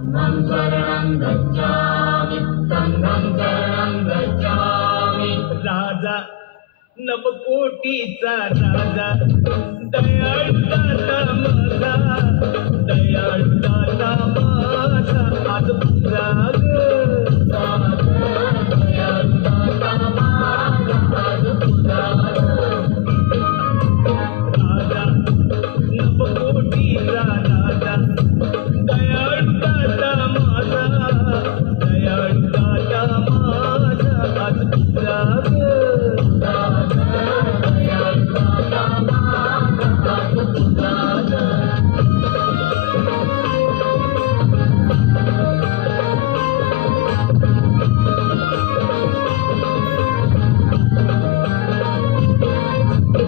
धम्मं शरणं गच्छामि संघं शरणं गच्छामि। राजा नवकोटीचा राजा दयाळू दाता माझा, दयाळू दाता माझा आज पूजा ग। दयाळू दाता माझा आज पूजा ग। राजा नवकोटीचा राजा दयाळू दाता माझा, दयाळू दाता माझा आज पूजा ग। दयाळू दाता माझा आज पूजा ग।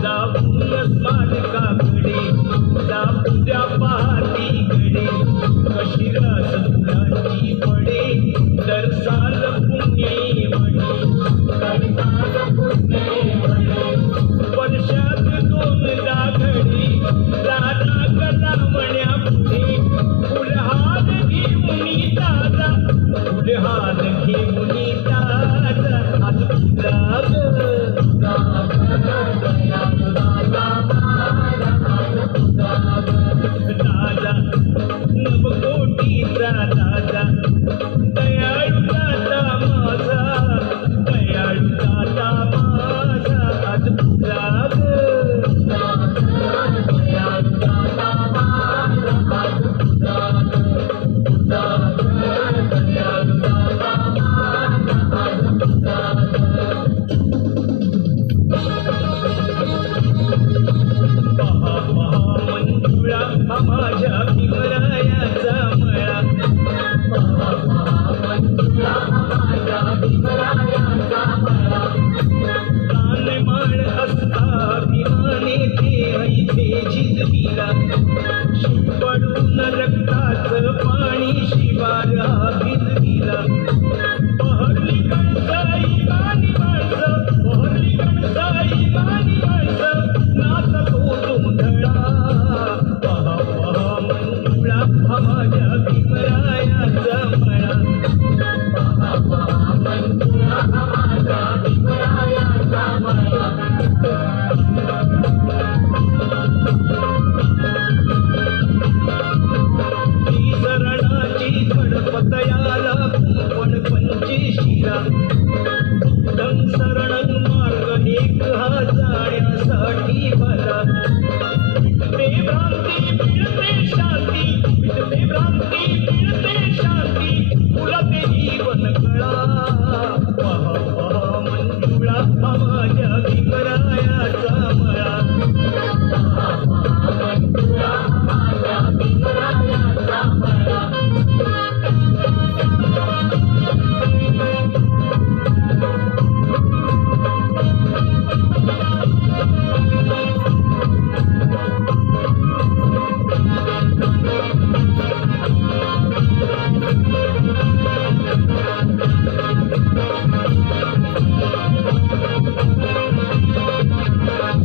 जाऊनच मालकाकडे जा पूजा पाहती कडे, कशी रस फुलाची पडे दर्शाल पुण्यई म्हणे, दर्शाल पुण्यई म्हणे। वर्षात दोनदा घडी राधा कला म्हण्या पुढे, फुलहार घेऊनी ताजा, फुलहार घेऊनी ताजा आज पूजा ग। दयाळू दाता माझा आज पूजा ग। राजा नवकोटीचा राजा दयाळू दाता माझा, दयाळू दाता माझा आज पूजा ग। दयाळू दाता माझा आज पूजा ग। पूजा ग। दयाळू दाता माझा आज पूजा ग। पहा पहा मंजुळा हा माझ्या भीमरायाचा मळा, मंजुळा माझ्या भीमरायाचा मळा। कानमाळ असता भीमाने ते ऐथे झिजविला, शिंपडून रक्ताचं पाणी शिवार हा भिजविला। पहरली कणसाई गाणी माणसं, पहरली कणसाई गाणी माणसं, नाचतो धुंधळा। पहा पहा मंजुळा हा माझ्या भीमरायाचा मळा, मंजुळा माझ्या भीमरायाचा मळा। ही शरणाची गणपतयाला कुंपण पंचशिला, बुद्धं शरणं मार्ग एक हा जाण्यासाठी भला। मिटते भ्रांती मिळते शांती, मिटते भ्रांती मिळते शांती, फुलते जीवन कळा। पहा पहा मंजुळा हा माझ्या भीमरायाचा मळा, मंजुळा माझ्या भीमरायाचा मळा।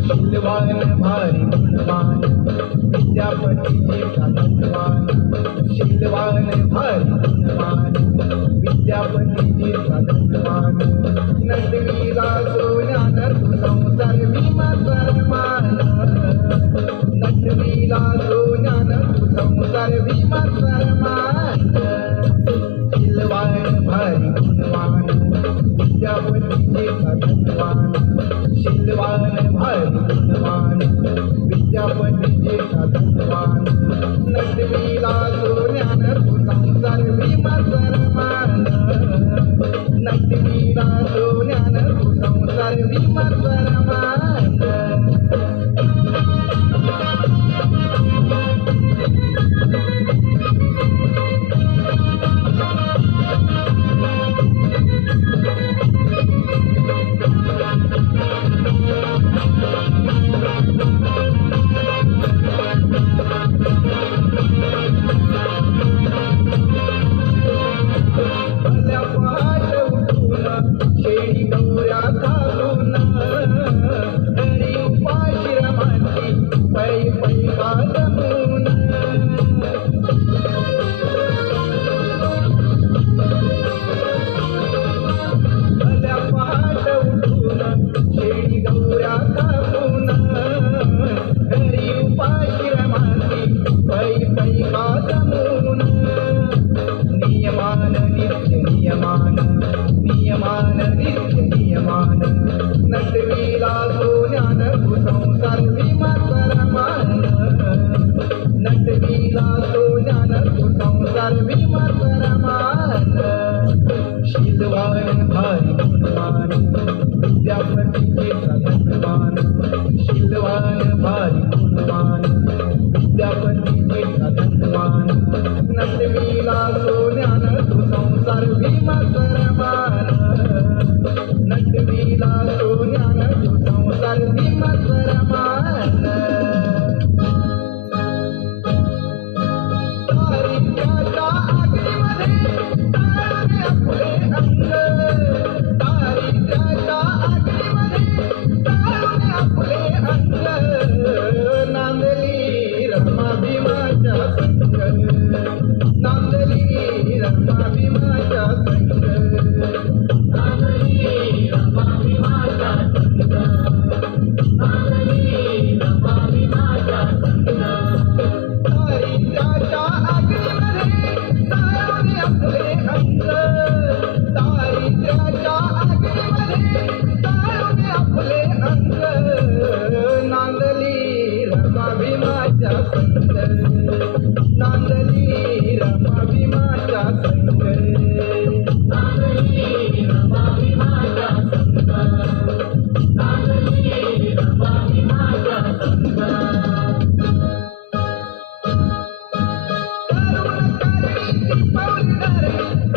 शीलवान भारी गुणवान विद्यापतीचे धनवान, शीलवान भारी गुणवान विद्यापतीचे धनवान। नटवीला सोन्यानं तू संसार विमा सन्मान, नटवीला सोन्यानं तू संसार विमा सन्मान। शीलवान भारी गुणवान विद्यापतीचे धनवान, शीलवान भारी गुणवान विद्यापतीचे धनवान। नटवीला सोन्यानं तू संसार भीमाचा रमान शीलवान भारी गुणवान विद्यापतीचे धनवान शीलवान भारी गुणवान विद्यापतीचे धनवान नटविला सोन्यान तो संसार भीमाचा रमान नटविला सोन्यान तो संसार भीमाचा रमान तारिकाच्या आगीमध्ये ताळले आपले अंग तारिकाच्या आगीमध्ये ताळले आपले अंग नांदली रमा भीमाच्या संग नांदली रमा भीमाच्या संग नांदली रमा भीमाचा संग नांदली रमा भीमाचा संग तारिकाच्या आगीमध्ये ताळले आपले अंग तारिकाच्या आगीमध्ये ताळले आपले अंग नांदली रमा भीमाच्या संग नांदली रमा भीमाच्या संग नांदली रमा भीमाचा संग नांदली रमा भीमाचा संग तरुण कारणी पाऊल धरली